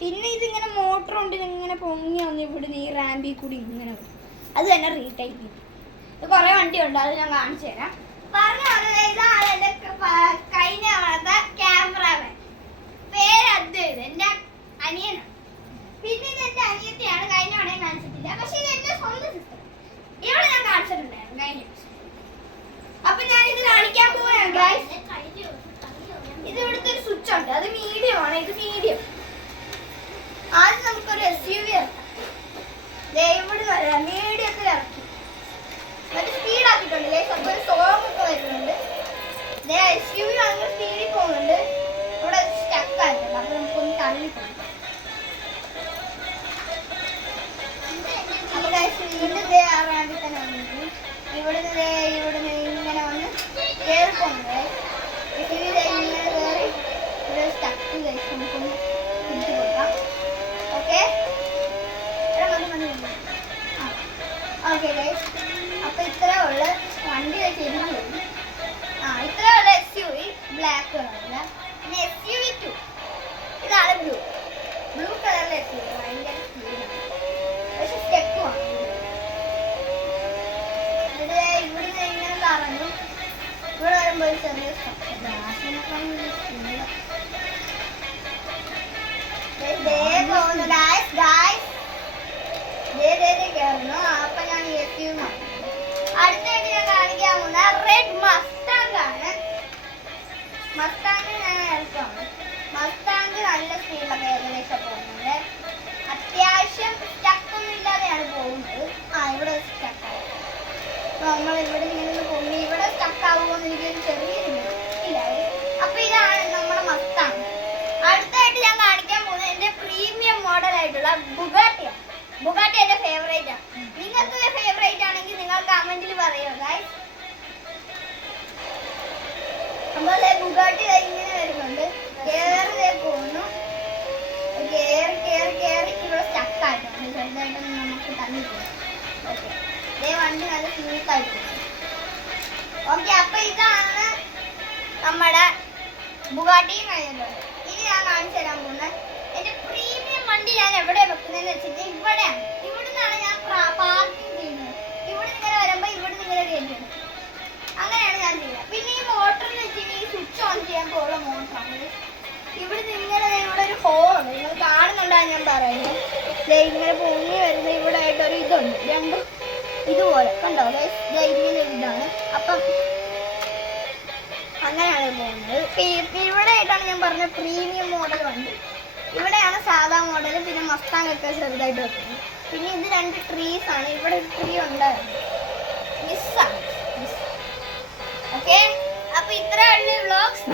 പിന്നെ ഇതിങ്ങനെ മോട്ടർ കൊണ്ട് ഇങ്ങനെ പൊങ്ങി വന്ന് ഇവിടുന്ന് ഈ റാമ്പിൽ കൂടി ഇങ്ങനെ വരും. അത് തന്നെ റീടൈപ്പ് ചെയ്യും. ഇത് കുറേ വണ്ടിയുണ്ട്, അത് ഞാൻ കാണിച്ചു തരാം. ഇതാണ് എൻ്റെ കഴിഞ്ഞ തവണത്തെ ക്യാമറാമാൻ. പേര് അദ്വൈത്, എൻ്റെ അനിയനാണ്. പിന്നെ ഇത് എൻ്റെ അനിയത്തിയാണ്. കഴിഞ്ഞ തവണയും കാണിച്ചിട്ടില്ല, പക്ഷെ ഇത് എൻ്റെ സ്വന്തം സിസ്റ്റർ. ഇവിടെ ഞാൻ കാണിച്ചിട്ടുണ്ടായിരുന്നു കഴിഞ്ഞ ദിവസം. അപ്പൊ ഞാൻ ഇത് കാണിക്കാൻ പോവുകയാണ് ഗൈസ്. ഇത് ഇവിടുത്തെ ഒരു സ്വിച്ച് ഉണ്ട്, അത് മീഡിയം ആണ്. ഇത് മീഡിയം. ആദ്യം നമുക്കൊരു SUV ഇറക്കാം. ഇവിടെ വരാം, മീഡിയത്തിൽ ഇറക്കി മറ്റേ സ്പീഡാക്കിയിട്ടുണ്ട് ഗൈസ്. അപ്പോൾ ഒരു സോങ് ഒക്കെ വരുന്നുണ്ട്. SUV ആണെങ്കിൽ സ്പീഡിൽ പോകുന്നുണ്ട്. ഇവിടെ സ്റ്റക്ക് ആയിട്ടുണ്ട്, അപ്പൊ നമുക്കൊന്ന് തള്ളി പോകും. അപ്പൊ ഗൈസ് വീണ്ടും ആ റാമ്പിൽ തന്നെ വന്നിട്ട് ഇവിടുന്ന് ഇങ്ങനെ വന്ന് കയറി പോകുന്നത്. ഇങ്ങനെ കയറി ഇവിടെ സ്റ്റക്ക് ഗൈസ് നമുക്കൊന്ന് തിരിച്ചു കൊടുക്കാം. Okay okay guys. അപ്പൊ ഇത്രേ ഉള്ള വണ്ടി ശരിക്കും ഇത്രേ ഉള്ള SUV ബ്ലാക്ക് കളറില്ല. പിന്നെ SUV 2 ഇതാണ് ബ്ലൂ കളറിലെ SUV. ഭയങ്കര സ്പീഡാണ്, പക്ഷെ സ്റ്റെക്കുമാണ്. ഇത് ഇവിടുന്ന് ഇങ്ങനെ കറങ്ങും. ഇവിടെ വരുമ്പോൾ ഒരു ചെറിയ കയറുന്നു. അപ്പൊ ഞാൻ അടുത്തായിട്ട് ഞാൻ കാണിക്കാൻ പോകുന്ന റെഡ് മസ്താങ് ആണ്. മസ്താങ് ഞാൻ ഇറക്കാണ്. മസ്താങ് നല്ല സ്പീഡിലൊക്കെ ഏകദേശം പോകുന്നത്. അത്യാവശ്യം സ്റ്റക്കൊന്നും ഇല്ലാതെയാണ് പോകുന്നത്. ഇവിടെ സ്റ്റക്കാവും. നമ്മൾ ഇവിടെ ഇങ്ങനെ പൊങ്ങി ഇവിടെ സ്റ്റക്കാവുമെന്ന് എനിക്കൊരു ചെറിയൊരു ഇല്ല. അപ്പൊ ഇതാണ് നമ്മുടെ മസ്താങ്. അടുത്തായിട്ട് ഞാൻ കാണിക്കാൻ പോകുന്നത് എന്റെ പ്രീമിയം മോഡലായിട്ടുള്ള ബുഗാട്ടിയാണ്. ബുഗാട്ടി എന്റെ ഫേവറേറ്റ് ആണ്. നിങ്ങൾക്ക് ഫേവറേറ്റ് ആണെങ്കിൽ നിങ്ങൾ കമന്റിൽ പറയുക ഗൈസ്. നമ്മളെ ബുഗാട്ടി ഇങ്ങനെ വരുന്നുണ്ട്, കേറി പോകുന്നു. കേറി ഇവിടെ സ്റ്റക്കായിട്ടുണ്ട്. ചെറുതായിട്ടൊന്ന് നമുക്ക് തള്ളി പോകും. ഓക്കെ, ഇതേ വണ്ടി നല്ല സ്മൂത്തായിട്ട് പോകും. ഓക്കെ, അപ്പൊ ഇതാണ് നമ്മുടെ ബുഗാട്ടിയും കഴിഞ്ഞിട്ടുണ്ട്. ഇനി ഞാൻ കാണിച്ചു തരാൻ പോകുന്നത് എന്റെ പ്രീമിയം വണ്ടി ഞാൻ എവിടെ വെക്കുന്നതെന്ന് വെച്ചിട്ട് ഇവിടെയാണ്. ഇവിടുന്നാണ് ഞാൻ പാർക്കിംഗ് ചെയ്യുന്നത്. ഇവിടെ ഇങ്ങനെ വരുമ്പോ ഇവിടുന്ന് ഇങ്ങനെ കയറ്റുന്നത്. അങ്ങനെയാണ് ഞാൻ ചെയ്യുന്നത്. പിന്നെ ഈ മോട്ടറിന് വെച്ചിട്ട് ഈ സ്വിച്ച് ഓൺ ചെയ്യാൻ പോലുള്ള മോട്ടറാണ്. ഇവിടുന്ന് ഇങ്ങനെ ഇവിടെ ഒരു ഹോളുണ്ട്, നിങ്ങൾ കാണുന്നുണ്ടാണ് ഞാൻ പറയുന്നത്. ഇങ്ങനെ പൊങ്ങി വരുന്ന ഇവിടെ ആയിട്ടൊരു ഇതുണ്ട്, രണ്ടും ഇതുപോലെ കണ്ടോ. ഇങ്ങനെ ഇതാണ്. അപ്പം അങ്ങനെയാണ് പോകുന്നത്. ഇവിടെ ആയിട്ടാണ് ഞാൻ പറഞ്ഞ പ്രീമിയം മോഡൽ വണ്ടി. ഇവിടെയാണ് സാധാ മോഡൽ. പിന്നെ മസ്താങ് ഒക്കെ ചെറുതായിട്ട് വെക്കുന്നത്. പിന്നെ ഇത് രണ്ട് ട്രീസ് ആണ്. ഇവിടെ ഒരു ട്രീ ഉണ്ടായിരുന്നു, മിസ്സാണ്. ഓക്കെ, അപ്പൊ ഇത്രയുള്ള വ്ലോഗ്സ്.